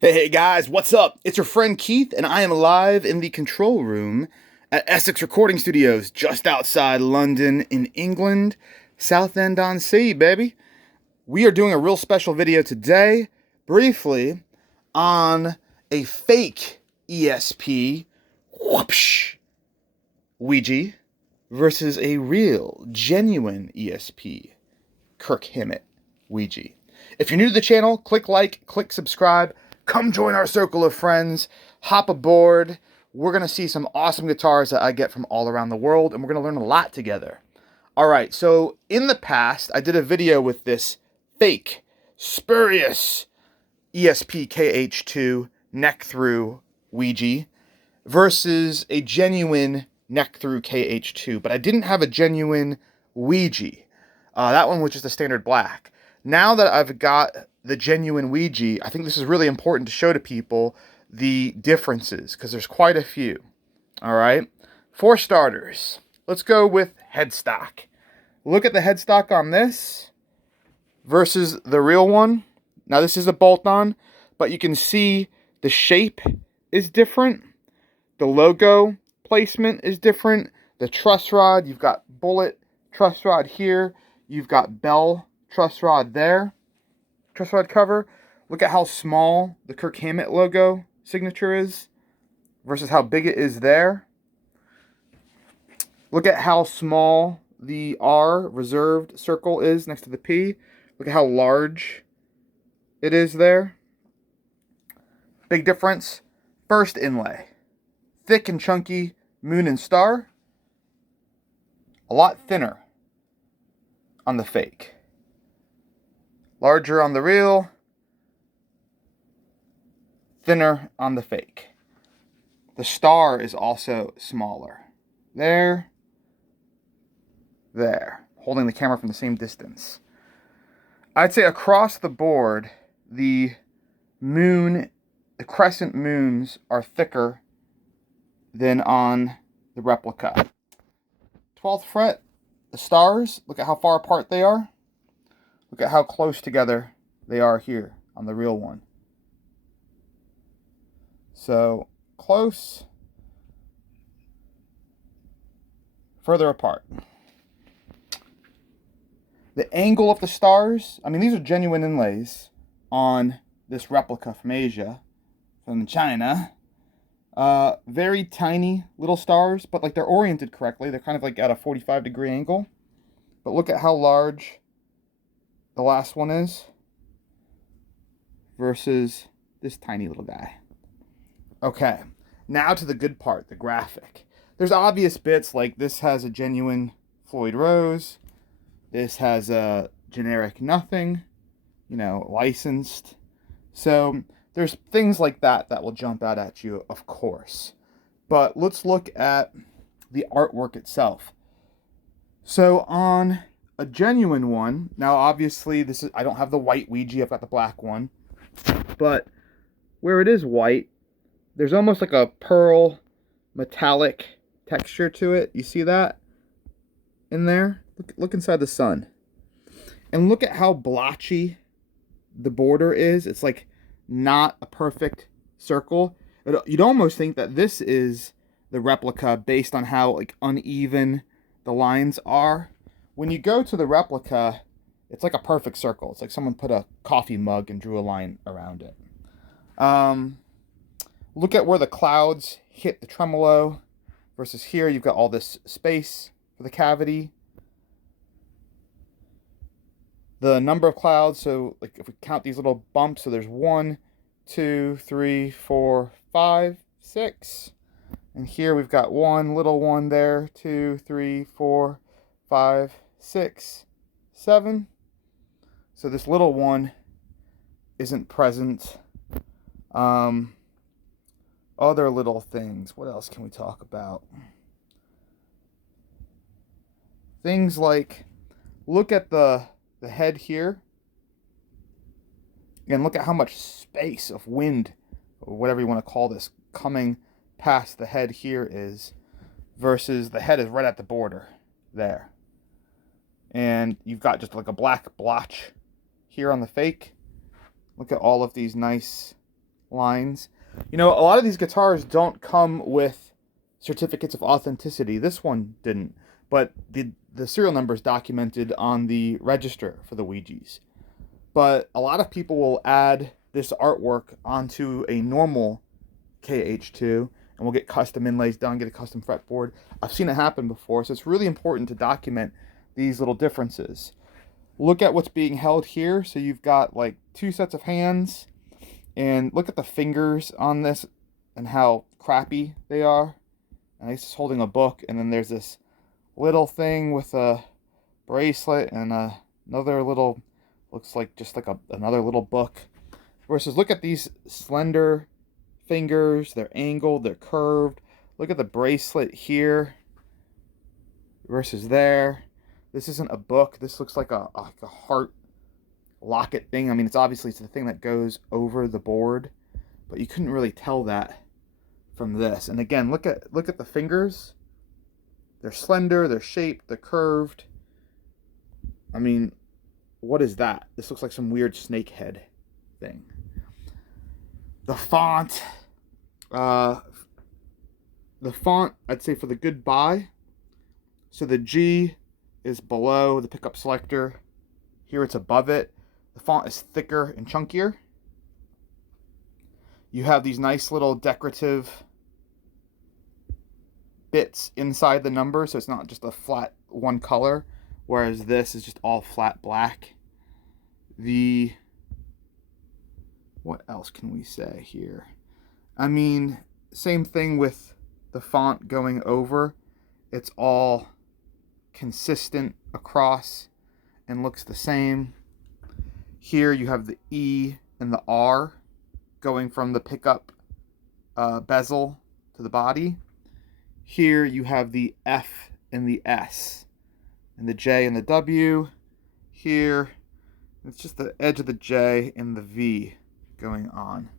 Hey guys, what's up? It's your friend Keith, and I am live in the control room at Essex Recording Studios, just outside London in England, Southend-on-Sea, baby. We are doing a real special video today, briefly, on a fake ESP whoopsh, Ouija versus a real, genuine ESP Kirk Hammett Ouija. If you're new to the channel, click like, click subscribe. Come join our circle of friends. Hop aboard. We're going to see some awesome guitars that I get from all around the world, and we're going to learn a lot together. All right, so in the past, I did a video with this fake, spurious ESP KH2 neck-through Ouija versus a genuine neck-through KH2, but I didn't have a genuine Ouija. That one was just a standard black. Now that I've got the genuine Ouija, I think this is really important to show to people the differences, because there's quite a few. All right? For starters, let's go with headstock. Look at the headstock on this versus the real one. Now, this is a bolt-on, but you can see the shape is different. The logo placement is different. The truss rod, you've got bullet truss rod here. You've got bell truss rod there. Truss rod cover. Look at how small the Kirk Hammett logo signature is versus how big it is there. Look at how small the R reserved circle is next to the P. Look at how large it is there. Big difference. First inlay. Thick and chunky moon and star. A lot thinner on the fake. Larger on the real, thinner on the fake. The star is also smaller. There, holding the camera from the same distance. I'd say across the board, the crescent moons are thicker than on the replica. 12th fret, the stars, look at how far apart they are. Look at how close together they are here on the real one. So, close, further apart. The angle of the stars, I mean, these are genuine inlays on this replica from Asia, from China. Very tiny little stars, but like they're oriented correctly. They're kind of like at a 45-degree angle. But look at how large the last one is versus this tiny little guy. Okay, now to the good part, the graphic. There's obvious bits like this has a genuine Floyd Rose. This has a generic nothing, licensed. So there's things like that that will jump out at you, of course. But let's look at the artwork itself. So on a genuine one, now obviously I don't have the white Ouija, I've got the black one. But where it is white, there's almost like a pearl metallic texture to it. You see that in there? Look inside the sun. And look at how blotchy the border is. It's like not a perfect circle. You'd almost think that this is the replica based on how like uneven the lines are. When you go to the replica, it's like a perfect circle. It's like someone put a coffee mug and drew a line around it. Look at where the clouds hit the tremolo versus here you've got all this space for the cavity. The number of clouds, so like if we count these little bumps, so there's 1, 2, 3, 4, 5, 6. And here we've got one little one there, 2, 3, 4, 5, 6, 7. So this little one isn't present. Other little things. What else can we talk about? Things like, look at the head here. And look at how much space of wind, or whatever you want to call this, coming past the head here is, versus the head is right at the border there. And you've got just like a black blotch here on the fake. Look at all of these nice lines. You know, a lot of these guitars don't come with certificates of authenticity. This one didn't, but the serial number is documented on the register for the Ouijas. But a lot of people will add this artwork onto a normal KH2 and we'll get custom inlays done, get a custom fretboard. I've seen it happen before, so it's really important to document these little differences. Look at what's being held here. So you've got like 2 sets of hands, and look at the fingers on this and how crappy they are. And he's just holding a book, and then there's this little thing with a bracelet and another little, looks like just like another little book. Versus look at these slender fingers, they're angled, they're curved. Look at the bracelet here versus there. This isn't a book. This looks like a heart locket thing. I mean, it's obviously the thing that goes over the board, but you couldn't really tell that from this. And again, look at the fingers. They're slender, they're shaped, they're curved. I mean, what is that? This looks like some weird snake head thing. The font, I'd say for the goodbye. So the G is below the pickup selector. Here it's above it. The font is thicker and chunkier. You have these nice little decorative bits inside the number, so it's not just a flat one color, whereas this is just all flat black. What else can we say here? I mean, same thing with the font going over. It's all consistent across and looks the same. Here you have the E and the R going from the pickup bezel to the body. Here you have the F and the S and the J and the W. Here it's just the edge of the J and the V going on.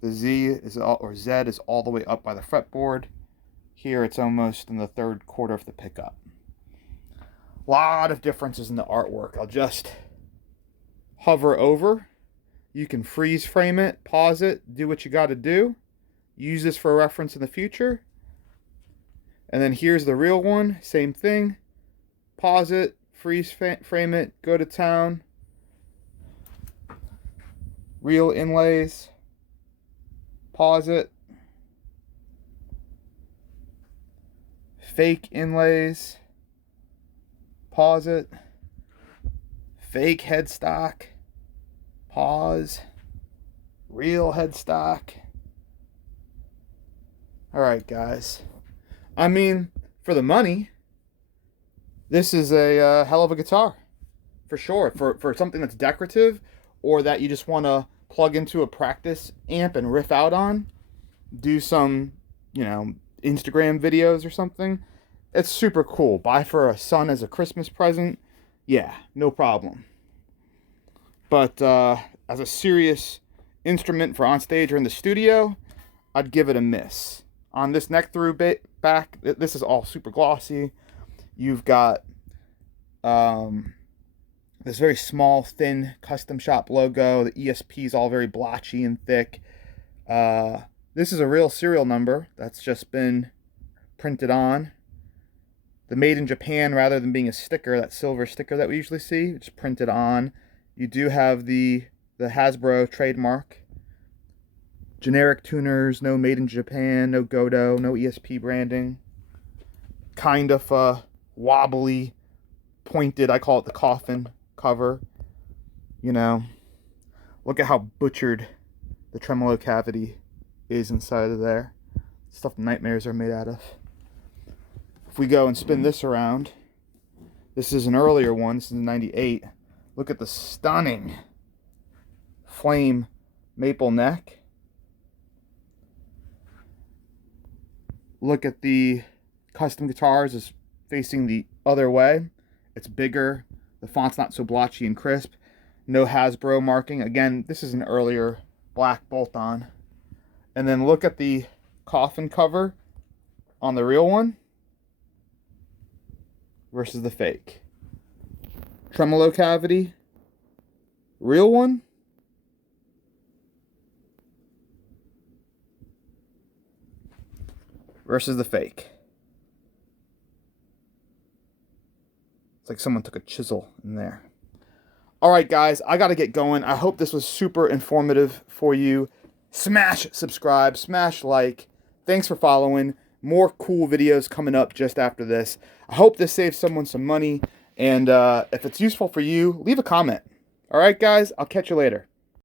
The Z is all the way up by the fretboard. Here it's almost in the 3rd quarter of the pickup. A lot of differences in the artwork. I'll just hover over. You can freeze frame it, pause it, do what you got to do. Use this for a reference in the future. And then here's the real one, same thing. Pause it, freeze frame it, go to town. Real inlays. Pause it. Fake inlays. Pause it. Fake headstock. Pause. Real headstock. Alright, guys. I mean, for the money, this is a hell of a guitar. For sure. For something that's decorative, or that you just want to plug into a practice amp and riff out on, do some, Instagram videos or something. It's super cool. Buy for a son as a Christmas present. Yeah, no problem. But as a serious instrument for on stage or in the studio, I'd give it a miss. On this neck through back, this is all super glossy. You've got this very small, thin custom shop logo. The ESP is all very blotchy and thick. This is a real serial number that's just been printed on. The made in Japan, rather than being a sticker, that silver sticker that we usually see, it's printed on. You do have the Hasbro trademark. Generic tuners, no made in Japan, no Godo, no ESP branding. Kind of wobbly, pointed, I call it the coffin cover. Look at how butchered the tremolo cavity is inside of there. Stuff nightmares are made out of. If we go and spin this around, this is an earlier one, this is 98. Look at the stunning flame maple neck. Look at the custom guitars is facing the other way. It's bigger. The font's not so blotchy and crisp. No Hasbro marking. Again, this is an earlier black bolt-on. And then look at the coffin cover on the real one versus the fake. Tremolo cavity. Real one. versus the fake. It's like someone took a chisel in there. All right, guys, I got to get going. I hope this was super informative for you. Smash subscribe, smash like. Thanks for following. More cool videos coming up just after this. I hope this saves someone some money. And if it's useful for you, leave a comment. All right, guys, I'll catch you later.